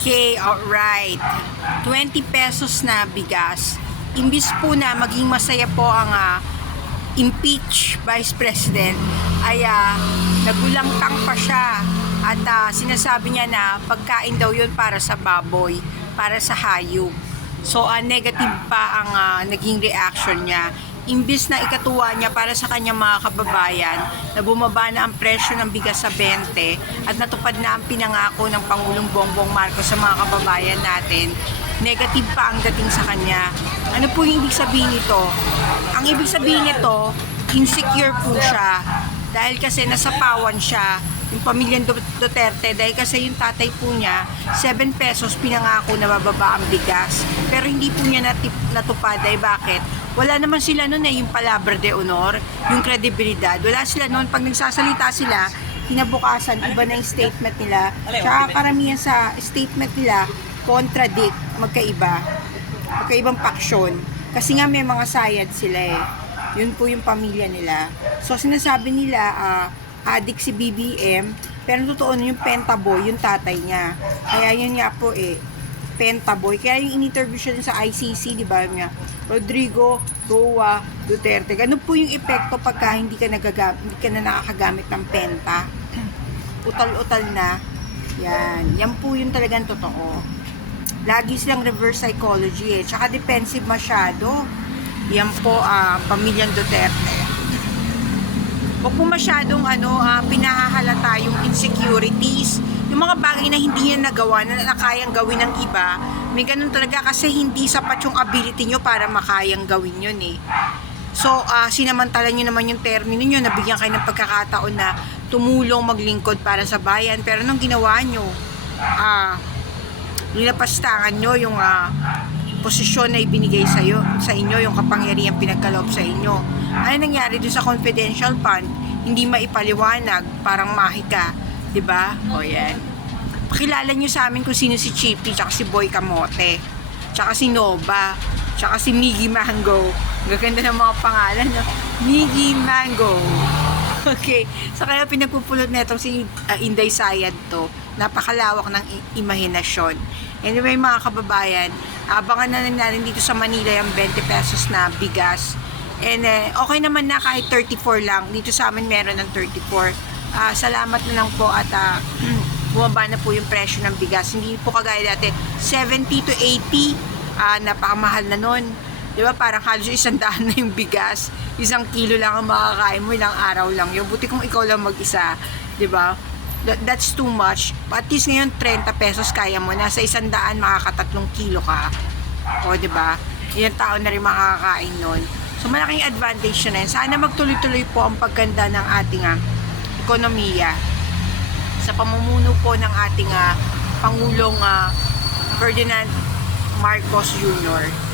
Okay, alright. 20 pesos na bigas. Imbis po na maging masaya po ang ah, impeach Vice President, ay ah, nagulangtang pa siya at ah, sinasabi niya na pagkain daw yun para sa baboy, para sa hayop. So, ah, negative pa ang ah, naging reaction niya. Imbis na ikatuwa niya para sa kanyang mga kababayan na bumaba na ang presyo ng bigas sa 20 at natupad na ang pinangako ng Pangulong Bongbong Marcos sa mga kababayan natin, negative pa ang dating sa kanya. Ano po yung ibig sabihin nito? Ang ibig sabihin nito, insecure po siya dahil kasi nasapawan siya yung pamilyang Du- Duterte dahil kasi yung tatay po niya 7 pesos pinangako na bababa ang bigas. Pero hindi po niya natip, natupad dahil bakit? Wala naman sila noon eh yung palabra de honor yung kredibilidad. Wala sila noon pag nagsasalita sila kinabukasan iba na yung statement nila. Tsaka karamihan sa statement nila contradict magkaiba. Magkaibang paksyon. Kasi nga may mga sayad sila eh. Yun po yung pamilya nila. So sinasabi nila ah, addict si BBM pero totoo na yung pentaboy yung tatay niya. Kaya yun nga po eh pentaboy kaya yung in-interview siya sa ICC di ba? Niya Rodrigo Roa Duterte. Ganun po yung epekto pagka hindi ka nagagamit hindi ka na nakakagamit ng penta. Utal-utal na. Yan. Yan po yung talagang totoo. Lagi silang reverse psychology eh. Tsaka defensive masyado. Yan po, ah, pamilyang Duterte. Huwag po masyadong ano, ah, pinahahalata yung insecurities. Yung mga bagay na hindi niya nagawa, na nakayang gawin ng iba, may ganun talaga kasi hindi sapat yung ability nyo para makayang gawin yun eh. So, ah, sinamantala nyo naman yung termino nyo, nabigyan kayo ng pagkakataon na tumulong maglingkod para sa bayan. Pero nung ginawa nyo, ah, nilapastangan nyo yung ah, posisyon na ibinigay sa, iyo, sa inyo, yung kapangyarihan pinagkaloob sa inyo. Ano nangyari doon sa confidential fund? Hindi maipaliwanag, parang mahika. 'di ba? O yan. Pakilala nyo sa amin kung sino si Chippy, tsaka si Boy Kamote, tsaka si Nova, tsaka si Miggy Mango. Gaganda ng mga pangalan, no? Miggy Mango. Okay. Sa kaya pinagpupulot na itong si uh, Inday Sayad to, napakalawak ng imahinasyon. Anyway, mga kababayan, abangan na natin dito sa Manila yung 20 pesos na bigas. And eh, okay naman na kahit 34 lang. Dito sa amin meron ng 34. Ah, salamat na lang po at ah, bumaba na po yung presyo ng bigas. Hindi po kagaya dati, 70 to 80, ah, napakamahal na nun. Di ba? Parang halos isang daan na yung bigas. Isang kilo lang ang makakain mo, ilang araw lang yun. Buti kung ikaw lang mag-isa. Di ba? That, that's too much. At least ngayon, 30 pesos kaya mo na. Sa isang daan, makakatatlong kilo ka. O, di ba? Ilang tao na rin makakain nun. So, malaking advantage na yun. Sana magtuloy-tuloy po ang pagganda ng ating ah, ekonomiya sa pamumuno po ng ating ah, Pangulong ah, Ferdinand Marcos Jr.